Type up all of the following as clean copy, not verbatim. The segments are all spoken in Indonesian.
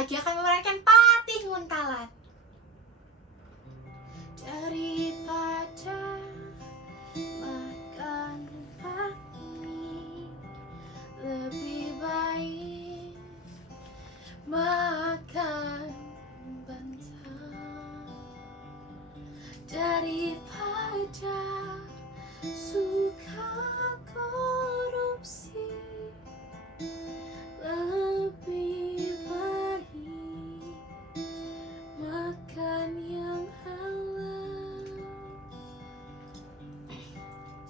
lagi akan memerankan Patih Nguntalan. Daripada makan bakmi, lebih baik makan bantang. Daripada suka korupsi, lebih baik makan yang halal.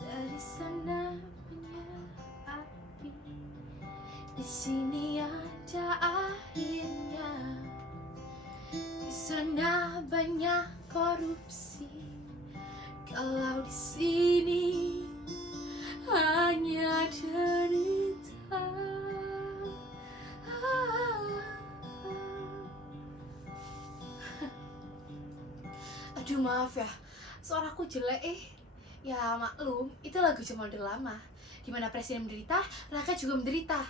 Dari sana banyak api, di sini ada akhirnya. Di sana banyak korupsi, kalau di sini hanya derita. Aduh maaf ya, suaraku jelek Ya maklum, itu lagu zaman orde lama, dimana presiden menderita, rakyat juga menderita.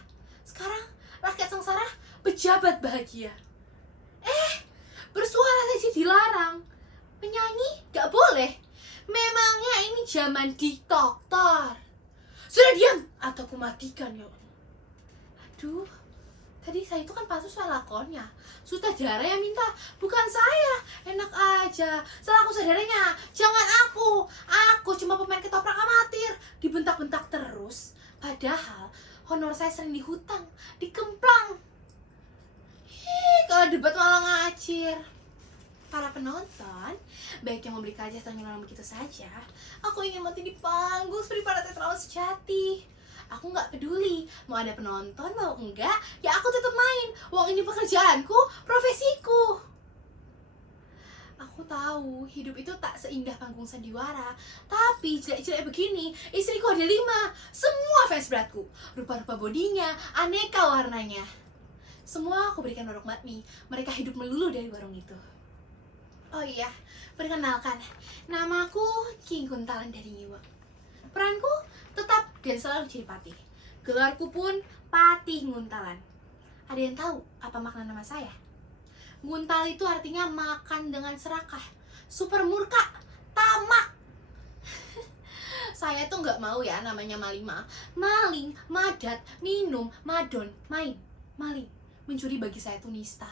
Sekarang rakyat sengsara, pejabat bahagia. Bersuara saja dilarang, penyanyi gak boleh. Memangnya ini zaman diktator? Sudah diam atau aku matikan ya. Aduh, tadi saya itu kan pasus lakonnya, sutradara yang minta, bukan saya. Enak aja, salah aku saudaranya, jangan aku cuma pemain ketoprak amatir, dibentak-bentak terus. Padahal honor saya sering dihutang, dikemplang. Kalau debat malah ngacir. Para penonton, baik yang membeli kaca atau yang begitu saja, aku ingin mati di panggung seperti para teatrawan sejati. Aku nggak peduli, mau ada penonton, mau enggak, ya aku tetap main. Wong ini pekerjaanku, profesiku. Aku tahu hidup itu tak seindah panggung sandiwara, tapi jelek-jelek begini, istriku ada 5, semua fans beratku. Rupa-rupa bodinya, aneka warnanya. Semua aku berikan warung bakmi, mereka hidup melulu dari warung itu. Oh iya, perkenalkan, namaku King Kuntalan dari Nyiwak. Peranku tetap dan selalu jadi Patih. Gelarku pun Patih Nguntalan. Ada yang tahu apa makna nama saya? Nguntal itu artinya makan dengan serakah, super murka, tamak. Saya tuh nggak mau ya namanya malima, maling, madat, minum, madon, main, maling. Mencuri bagi saya tuh nista.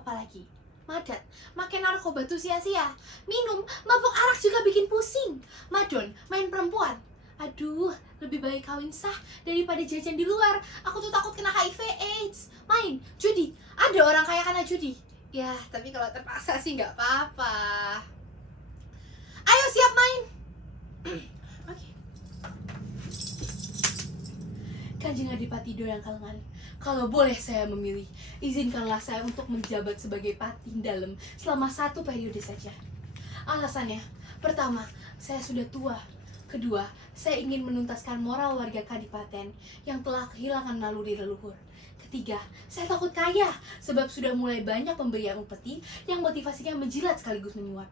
Apalagi madat, makan narkoba tuh sia-sia. Minum, mabuk arak juga bikin pusing. Madon, main perempuan. Aduh, lebih baik kawin sah daripada jajan di luar. Aku tuh takut kena HIV AIDS. Main, judi, ada orang kaya karena judi. Ya, tapi kalau terpaksa sih nggak apa-apa. Ayo siap main. Oke. Kanjeng Adipati Doyang Kalengan, kalau boleh saya memilih, izinkanlah saya untuk menjabat sebagai Patih Dalem selama 1 periode saja. Alasannya, pertama, saya sudah tua. Kedua, saya ingin menuntaskan moral warga Kadipaten yang telah kehilangan naluri leluhur. Ketiga, saya takut kaya sebab sudah mulai banyak pemberian upeti yang motivasinya menjilat sekaligus menyuap.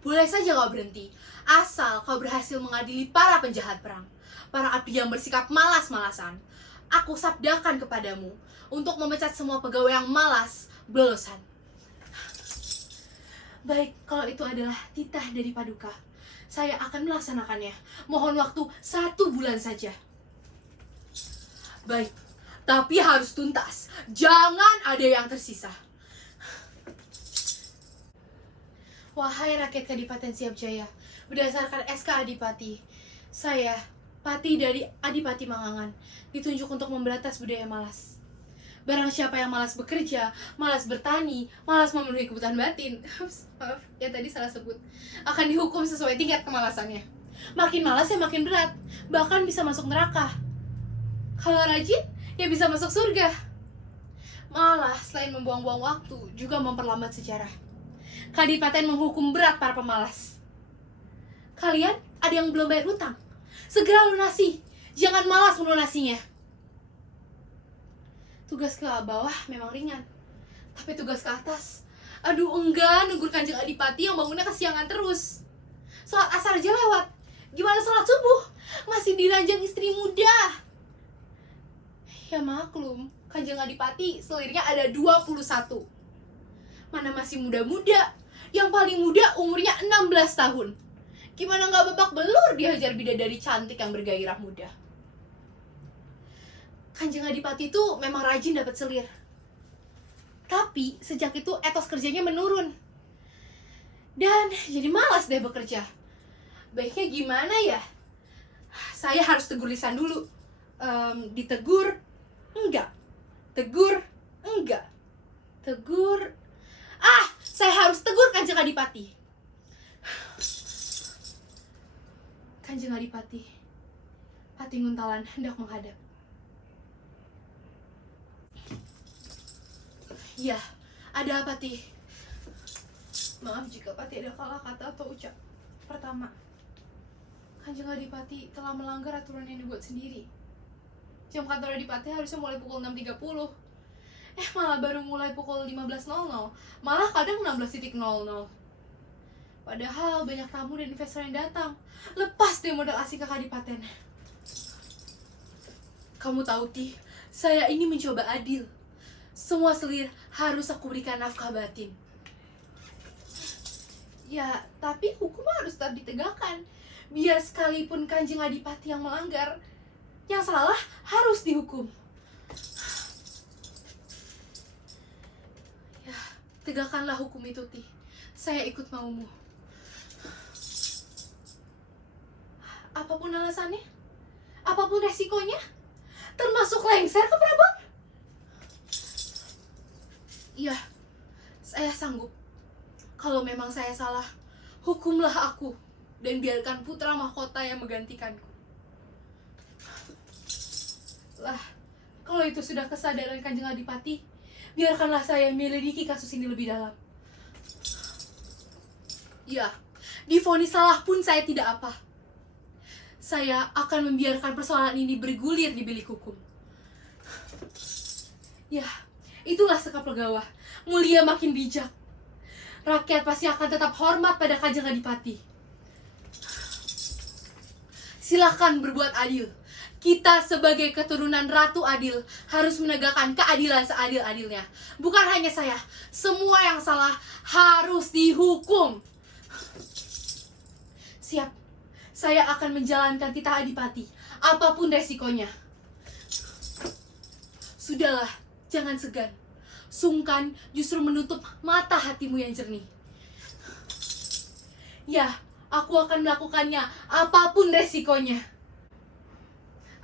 Boleh saja kau berhenti, asal kau berhasil mengadili para penjahat perang, para abdi yang bersikap malas-malasan. Aku sabdakan kepadamu untuk memecat semua pegawai yang malas, belosan. Baik, kalau itu adalah titah dari Paduka, saya akan melaksanakannya. Mohon waktu 1 bulan saja. Baik, tapi harus tuntas. Jangan ada yang tersisa. Wahai rakyat Kadipaten Siapjaya, berdasarkan SK Adipati, saya, Patih dari Adipati Mangangan, ditunjuk untuk memberantas budaya malas. Barang siapa yang malas bekerja, malas bertani, malas memenuhi kebutuhan batin, maaf, ya tadi salah sebut, akan dihukum sesuai tingkat kemalasannya. Makin malas ya makin berat, bahkan bisa masuk neraka. Kalau rajin, ya bisa masuk surga. Malah, selain membuang-buang waktu, juga memperlambat sejarah. Kadipaten menghukum berat para pemalas. Kalian ada yang belum bayar utang? Segera lunasi, jangan malas melunasinya. Tugas ke bawah memang ringan, tapi tugas ke atas, aduh enggak, nunggu Kanjeng Adipati yang bangunnya kesiangan terus. Sholat asar aja lewat, gimana sholat subuh? Masih diranjang istri muda. Ya maklum, Kanjeng Adipati selirnya ada 21. Mana masih muda-muda. Yang paling muda umurnya 16 tahun. Gimana nggak babak belur dihajar bidadari cantik yang bergairah muda. Kanjeng Adipati itu memang rajin dapat selir. Tapi sejak itu etos kerjanya menurun. Dan jadi malas deh bekerja. Baiknya gimana ya? Saya harus tegur lisan dulu. Ditegur? Enggak. Tegur? Enggak. Tegur? Saya harus tegur Kanjeng Adipati. Kanjeng Adipati, Pati Nguntalan hendak menghadap. Ya, ada apa, Ti? Maaf jika Pati ada salah kata atau ucap. Pertama, Kanjeng Adipati telah melanggar aturan yang dibuat sendiri. Jam kantor Adipati harusnya mulai pukul 6.30. Malah baru mulai pukul 15.00. Malah kadang 16.00. Padahal banyak tamu dan investor yang datang. Lepas deh modal asing ke Kadipaten. Kamu tahu, Ti, saya ini mencoba adil. Semua selir harus aku berikan nafkah batin. Ya, tapi hukum harus tetap ditegakkan. Biar sekalipun Kanjeng Adipati yang melanggar, yang salah harus dihukum. Ya, tegakkanlah hukum itu, Ti. Saya ikut maumu. Apapun alasannya, apapun resikonya, termasuk lengser ke Prabon. Iya, saya sanggup. Kalau memang saya salah, hukumlah aku dan biarkan putra mahkota yang menggantikanku. Lah, kalau itu sudah kesadaran Kanjeng Adipati, biarkanlah saya menyelidiki kasus ini lebih dalam. Ya, divonis salah pun saya tidak apa. Saya akan membiarkan persoalan ini bergulir di bilik hukum. Ya, itulah sikap Legawa. Mulia makin bijak. Rakyat pasti akan tetap hormat pada Kanjeng Adipati. Silakan berbuat adil. Kita sebagai keturunan Ratu Adil harus menegakkan keadilan seadil-adilnya. Bukan hanya saya, semua yang salah harus dihukum. Siap, saya akan menjalankan titah Adipati, apapun resikonya. Sudahlah, jangan segan. Sungkan justru menutup mata hatimu yang jernih. Ya, aku akan melakukannya, apapun resikonya.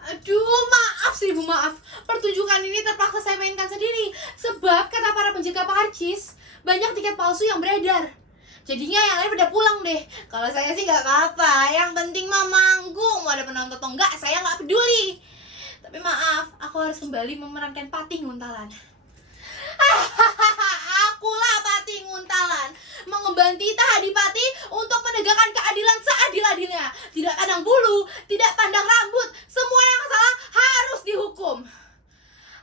Aduh, maaf seribu maaf. Pertunjukan ini terpaksa saya mainkan sendiri. Sebab kata para penjaga parcis, banyak tiket palsu yang beredar. Jadinya yang lain pada pulang deh. Kalau saya sih gak apa-apa. Yang penting mah manggung. Mau ada penonton atau enggak, saya gak peduli. Tapi maaf, aku harus kembali memerankan Pati Nguntalan. Akulah Pati Nguntalan, mengemban titah Adipati untuk menegakkan keadilan seadil-adilnya. Tidak pandang bulu, tidak pandang rambut, semua yang salah harus dihukum.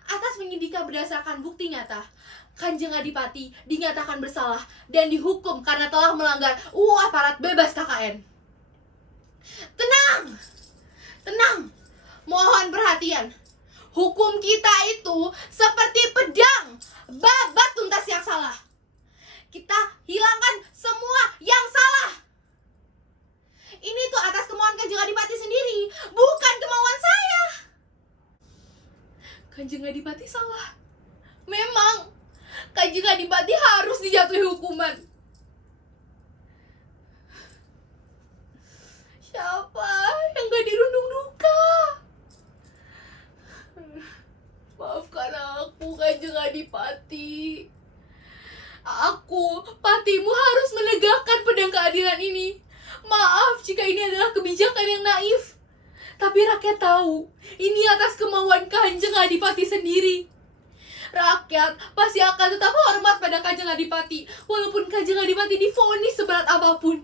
Atas menyidika berdasarkan bukti nyata, Kanjeng Adipati dinyatakan bersalah dan dihukum karena telah melanggar UU Aparat Bebas KKN. Tenang, tenang, mohon perhatian. Hukum kita itu seperti pedang, babat tuntas yang salah. Kita hilangkan semua yang salah. Ini tuh atas kemauan Kanjeng Adipati sendiri, bukan kemauan saya. Kanjeng Adipati salah. Memang Kanjeng Adipati harus dijatuhi hukuman. Siapa yang gak dirundung duka? Maafkan aku, Kanjeng Adipati. Aku, Patimu harus menegakkan pedang keadilan ini. Maaf jika ini adalah kebijakan yang naif. Tapi rakyat tahu, ini atas kemauan Kanjeng Adipati sendiri. Rakyat pasti akan tetap hormat pada Kanjeng Adipati, walaupun Kanjeng Adipati divonis seberat apapun.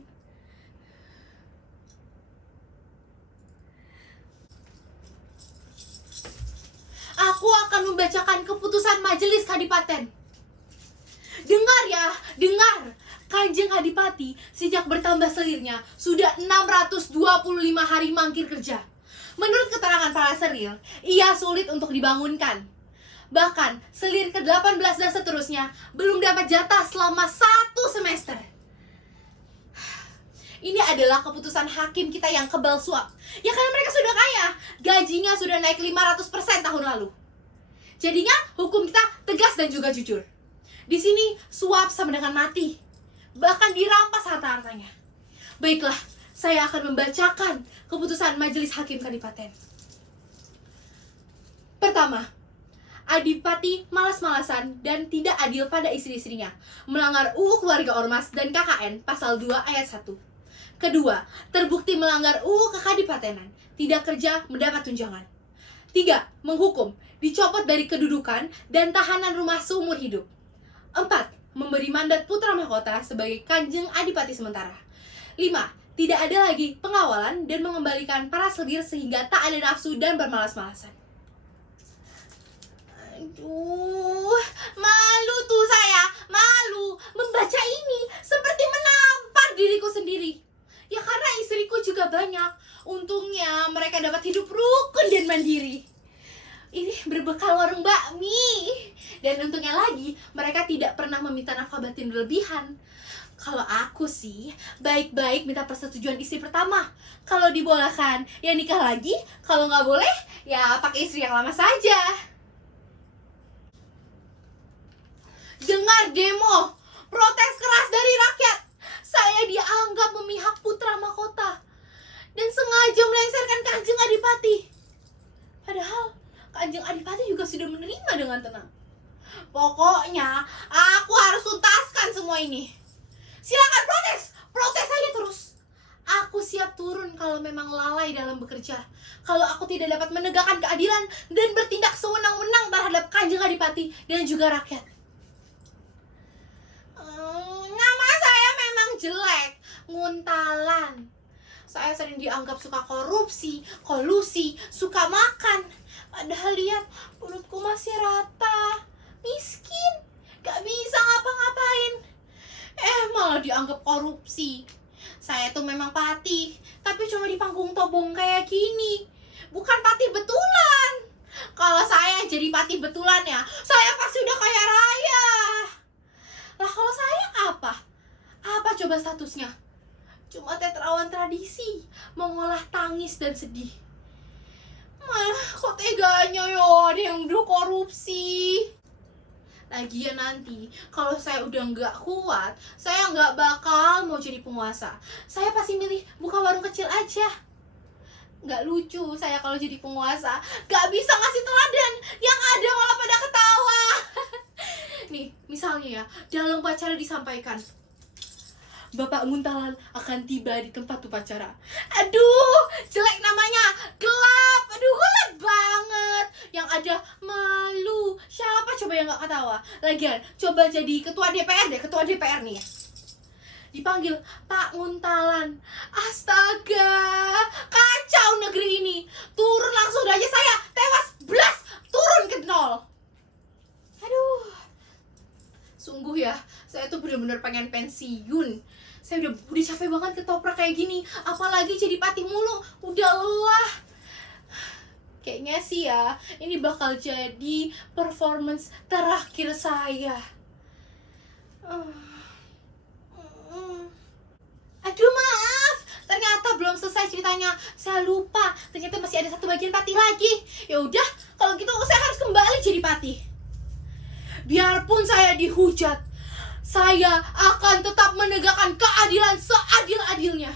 Aku akan membacakan keputusan majelis Kadipaten. Dengar ya, dengar. Kanjeng Adipati sejak bertambah selirnya sudah 625 hari mangkir kerja. Menurut keterangan para seril, ia sulit untuk dibangunkan. Bahkan, selir ke-18 dan seterusnya belum dapat jatah selama 1 semester. Ini adalah keputusan hakim kita yang kebal suap. Ya karena mereka sudah kaya, gajinya sudah naik 500% tahun lalu. Jadinya hukum kita tegas dan juga jujur. Di sini suap sama dengan mati, bahkan dirampas harta-hartanya. Baiklah, saya akan membacakan keputusan Majelis Hakim Kadipaten. Pertama, Adipati malas-malasan dan tidak adil pada istri-istrinya, melanggar UU Keluarga Ormas dan KKN pasal 2 ayat 1. Kedua, terbukti melanggar UU Kekadipatenan, tidak kerja mendapat tunjangan. 3. Menghukum, dicopot dari kedudukan dan tahanan rumah seumur hidup. 4. Memberi mandat putra mahkota sebagai kanjeng adipati sementara. 5. Tidak ada lagi pengawalan dan mengembalikan para selir sehingga tak ada nafsu dan bermalas-malasan. Aduh, malu tuh saya, malu membaca ini seperti menampar diriku sendiri. Ya karena istriku juga banyak. Untungnya mereka dapat hidup rukun dan mandiri. Ini berbekal warung bakmi. Dan untungnya lagi, mereka tidak pernah meminta nafkah batin berlebihan. Kalau aku sih, baik-baik minta persetujuan istri pertama. Kalau dibolehkan, ya nikah lagi. Kalau nggak boleh, ya pakai istri yang lama saja. Dengar demo, protes keras dari rakyat. Saya dianggap memihak putra mahkota dan sengaja melengsarkan Kanjeng Adipati. Padahal Kanjeng Adipati juga sudah menerima dengan tenang. Pokoknya aku harus tuntaskan semua ini. Silakan protes, protes saja terus. Aku siap turun kalau memang lalai dalam bekerja. Kalau aku tidak dapat menegakkan keadilan dan bertindak sewenang-wenang terhadap Kanjeng Adipati dan juga rakyat. Nama saya memang jelek, Nguntalan. Saya sering dianggap suka korupsi, kolusi, suka makan. Padahal lihat, perutku masih rata, miskin, gak bisa ngapa-ngapain. Malah dianggap korupsi. Saya tuh memang patih, tapi cuma di panggung tobong kayak gini. Bukan patih betulan. Kalau saya jadi patih betulan ya, saya pasti udah kaya raya. Lah kalau saya apa? Apa coba statusnya? Cuma tetrawan tradisi, mengolah tangis dan sedih. Kok teganya ya ada yang dulu korupsi. Lagian nanti, kalau saya udah nggak kuat, saya nggak bakal mau jadi penguasa. Saya pasti milih buka warung kecil aja. Nggak lucu saya kalau jadi penguasa, nggak bisa ngasih teladan, yang ada malah pada ketawa. Nih, misalnya ya, dalam upacara disampaikan, Bapak Nguntalan akan tiba di tempat upacara. Aduh, jelek namanya, gelap, aduh gelap banget. Yang ada malu, siapa coba yang gak ketawa? Lagian, coba jadi ketua DPR deh, ketua DPR nih ya. Dipanggil Pak Nguntalan. Astaga, kacau negeri ini. Turun langsung aja saya, tewas, blas, turun ke nol. Aduh, sungguh ya, saya tuh bener-bener pengen pensiun. Saya udah capek banget ketoprak kayak gini. Apalagi jadi patih mulu, udah lelah. Kayaknya sih ya, ini bakal jadi performance terakhir saya. Aduh maaf, ternyata belum selesai ceritanya. Saya lupa, ternyata masih ada satu bagian patih lagi. Ya udah, kalau gitu saya harus kembali jadi patih. Biarpun saya dihujat, saya akan tetap menegakkan keadilan seadil-adilnya.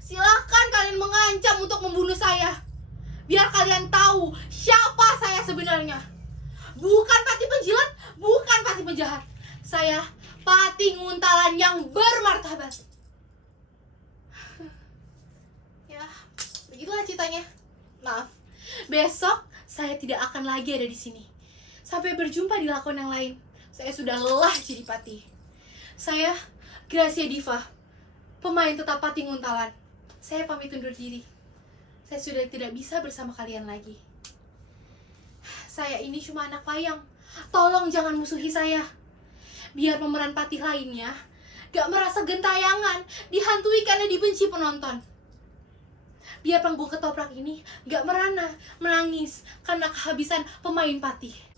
Silakan kalian mengancam untuk membunuh saya, biar kalian tahu siapa saya sebenarnya. Bukan patih penjilat, bukan patih penjahat. Saya patih Nguntalan yang bermartabat. Ya, begitulah ceritanya. Maaf, besok saya tidak akan lagi ada di sini. Sampai berjumpa di lakon yang lain. Saya sudah lelah jadi patih. Saya Gracia Diva, pemain tetap patih Nguntalan. Saya pamit undur diri. Saya sudah tidak bisa bersama kalian lagi. Saya ini cuma anak wayang. Tolong jangan musuhi saya. Biar pemeran patih lainnya gak merasa gentayangan, dihantui karena dibenci penonton. biar panggung ketoprak ini gak merana, menangis karena kehabisan pemain Patih.